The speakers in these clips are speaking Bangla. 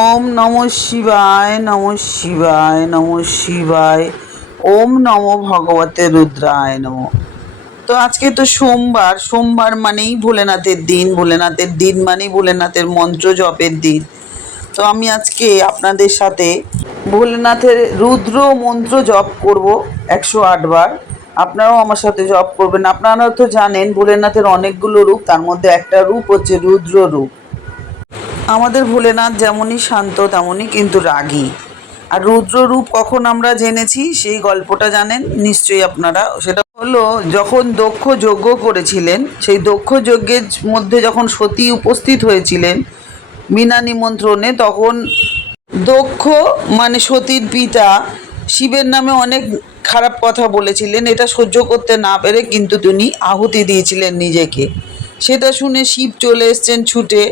ওম নমঃ শিবায় নমঃ শিবায় নমঃ শিবায়। ওম নমো ভগবতে রুদ্রায় নমঃ। তো আজকে তো সোমবার, সোমবার মানেই ভোলেনাথের দিন, ভোলেনাথের দিন মানেই ভোলেনাথের মন্ত্র জপের দিন। তো আমি আজকে আপনাদের সাথে ভোলেনাথের রুদ্র মন্ত্র জপ করব 108 বার। আপনারাও আমার সাথে জপ করবেন। আপনারা তো জানেন ভোলেনাথের অনেকগুলো রূপ, তার মধ্যে একটা রূপ হচ্ছে রুদ্র রূপ। আমাদের ভোলেনাথ যেমনই শান্ত তেমনই কিন্তু রাগী। আর রুদ্র রূপ কখন আমরা জেনেছি সেই গল্পটা জানেন নিশ্চয়ই আপনারা। সেটা হলো যখন দক্ষ যজ্ঞ করেছিলেন, সেই দক্ষ যজ্ঞের মধ্যে যখন সতী উপস্থিত হয়েছিলেন বিনা নিমন্ত্রণে, তখন দক্ষ মানে সতীর পিতা শিবের নামে অনেক খারাপ কথা বলেছিলেন। এটা সহ্য করতে না পেরে কিন্তু তিনি আহুতি দিয়েছিলেন নিজেকে। সেটা শুনে শিব চলে এসছেন ছুটে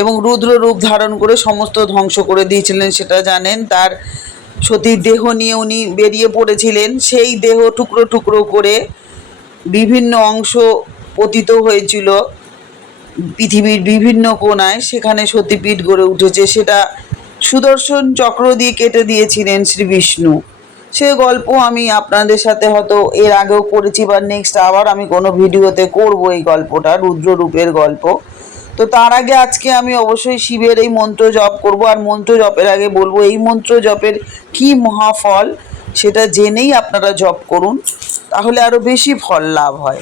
এবং রুদ্র রূপ ধারণ করে সমস্ত ধ্বংস করে দিয়েছিলেন, সেটা জানেন। তার সতীর দেহ নিয়ে উনি বেরিয়ে পড়েছিলেন। সেই দেহ টুকরো টুকরো করে বিভিন্ন অংশ পতিত হয়েছিল পৃথিবীর বিভিন্ন কোণায়। সেখানে সতীপীঠ গড়ে উঠেছে, সেটা সুদর্শন চক্র দিয়ে কেটে দিয়েছিলেন শ্রী বিষ্ণু। সে গল্প আমি আপনাদের সাথে হয়তো এর আগেও করেছি, বা নেক্সট আবার আমি কোনো ভিডিওতে করব এই গল্পটা, রুদ্ররূপের গল্প। তো তার আগে আজকে আমি অবশ্যই শিবের এই মন্ত্র জপ করব। আর মন্ত্র জপের আগে বলবো এই মন্ত্র জপের কি মহাফল সেটা জেনেই আপনারা জপ করুন, তাহলে আরও বেশি ফল লাভ হয়।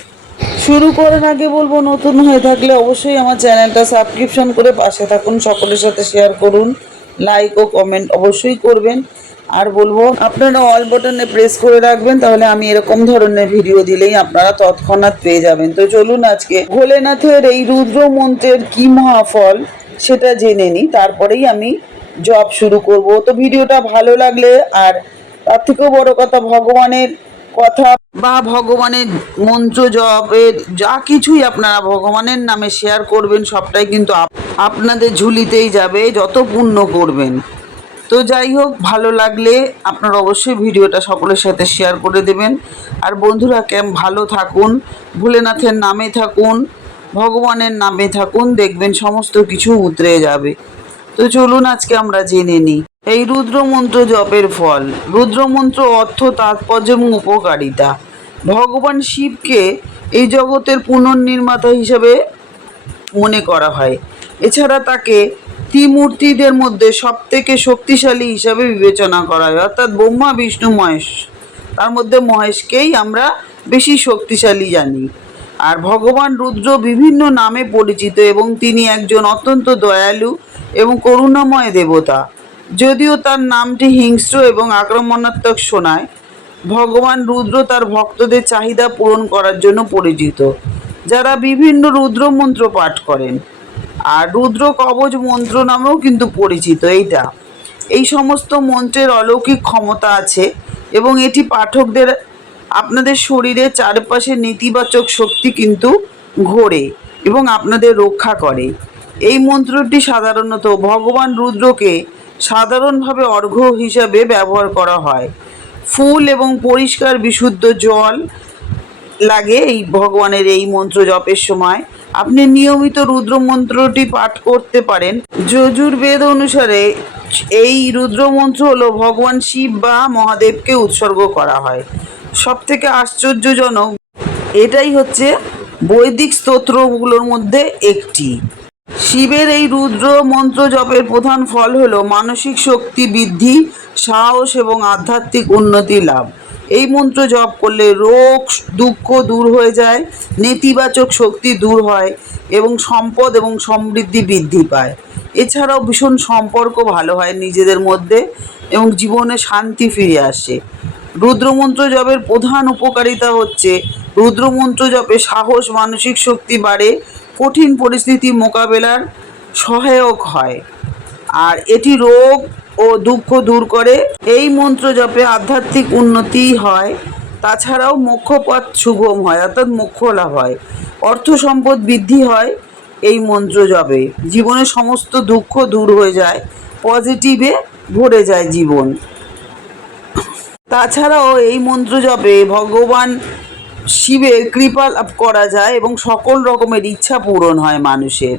শুরু করার আগে বলবো নতুন হয়ে থাকলে অবশ্যই আমার চ্যানেলটা সাবস্ক্রিপশন করে পাশে থাকুন, সকলের সাথে শেয়ার করুন, লাইক ও কমেন্ট অবশ্যই করবেন। আর বলবো আপনারা অল বাটনে প্রেস করে রাখবেন, তাহলে আমি এরকম ধরনের ভিডিও দিলেই আপনারা তৎক্ষণাৎ পেয়ে যাবেন। তো চলুন আজকে ভোলেনাথের এই রুদ্র মন্ত্রের কি মহাফল সেটা জেনে নিই, তারপরেই আমি জব শুরু করব। তো ভিডিওটা ভালো লাগলে, আর তার থেকেও বড় কথা ভগবানের কথা বা ভগবানের মন্ত্র জপের যা কিছুই আপনারা ভগবানের নামে শেয়ার করবেন সবটাই কিন্তু আপনাদের ঝুলিতেই যাবে, যত পুণ্য করবেন। তো যাই হোক, ভালো লাগলে আপনারা অবশ্যই ভিডিওটা সকলের সাথে শেয়ার করে দেবেন। আর বন্ধুরা ভালো থাকুন, ভোলেনাথের নামে থাকুন, ভগবানের নামে থাকুন, দেখবেন সমস্ত কিছু উতরে যাবে। তো চলুন আজকে আমরা জেনে নিই এই রুদ্র মন্ত্র জপের ফল। রুদ্র মন্ত্র অর্থ, তাৎপর্য এবং উপকারিতা। ভগবান শিবকে এই জগতের পুনর্নির্মাতা হিসেবে মনে করা হয়। এছাড়া তাকে ত্রিমূর্তিদের মধ্যে সবথেকে শক্তিশালী হিসাবে বিবেচনা করা হয়, অর্থাৎ ব্রহ্মা বিষ্ণু মহেশ, তার মধ্যে মহেশকেই আমরা বেশি শক্তিশালী জানি। আর ভগবান রুদ্র বিভিন্ন নামে পরিচিত এবং তিনি একজন অত্যন্ত দয়ালু এবং করুণাময় দেবতা। যদিও তার নামটি হিংস্র এবং আক্রমণাত্মক শোনায়, ভগবান রুদ্র তার ভক্তদের চাহিদা পূরণ করার জন্য পরিচিত, যারা বিভিন্ন রুদ্র মন্ত্র পাঠ করেন। আর রুদ্র কবচ মন্ত্র নামেও কিন্তু পরিচিত এইটা। এই সমস্ত মন্ত্রের অলৌকিক ক্ষমতা আছে এবং এটি পাঠকদের আপনাদের শরীরের চারপাশে নেতিবাচক শক্তি কিন্তু ঘোরে এবং আপনাদের রক্ষা করে। এই মন্ত্রটি সাধারণত ভগবান রুদ্রকে সাধারণভাবে অর্ঘ্য হিসাবে ব্যবহার করা হয়। ফুল এবং পরিষ্কার বিশুদ্ধ জল লাগে এই ভগবানের এই মন্ত্র জপের সময়। আপনি নিয়মিত রুদ্র মন্ত্রটি পাঠ করতে পারেন। যজুর্বেদ অনুসারে এই রুদ্র মন্ত্র হলো ভগবান শিব বা মহাদেবকে উৎসর্গ করা হয়। সব থেকে আশ্চর্যজনক এটাই হচ্ছে বৈদিক স্তোত্রগুলোর মধ্যে একটি। শিবের এই রুদ্র মন্ত্র জপের প্রধান ফল হলো মানসিক শক্তি বৃদ্ধি, সাহস এবং আধ্যাত্মিক উন্নতি লাভ। এই মন্ত্র জপ করলে রোগ দুঃখ দূর হয়ে যায়, নেতিবাচক শক্তি দূর হয় এবং সম্পদ এবং সমৃদ্ধি বৃদ্ধি পায়। এছাড়াও ভীষণ সম্পর্ক ভালো হয় নিজেদের মধ্যে এবং জীবনে শান্তি ফিরে আসে। রুদ্রমন্ত্র জপের প্রধান উপকারিতা হচ্ছে রুদ্রমন্ত্র জপে সাহস, মানসিক শক্তি বাড়ে, কঠিন পরিস্থিতি মোকাবেলার সহায়ক হয়, আর এটি রোগ ও দুঃখ দূর করে। এই মন্ত্র জপে আধ্যাত্মিক উন্নতি হয়, তাছাড়াও মোক্ষপথ সুগম হয়, অর্থাৎ মোক্ষ লাভ হয়, অর্থ সম্পদ বৃদ্ধি হয়। এই মন্ত্র জপে জীবনের সমস্ত দুঃখ দূর হয়ে যায়, পজিটিভে ভরে যায় জীবন। তাছাড়াও এই মন্ত্র জপে ভগবান শিবের কৃপা লাভ করা যায় এবং সকল রকমের ইচ্ছা পূরণ হয় মানুষের।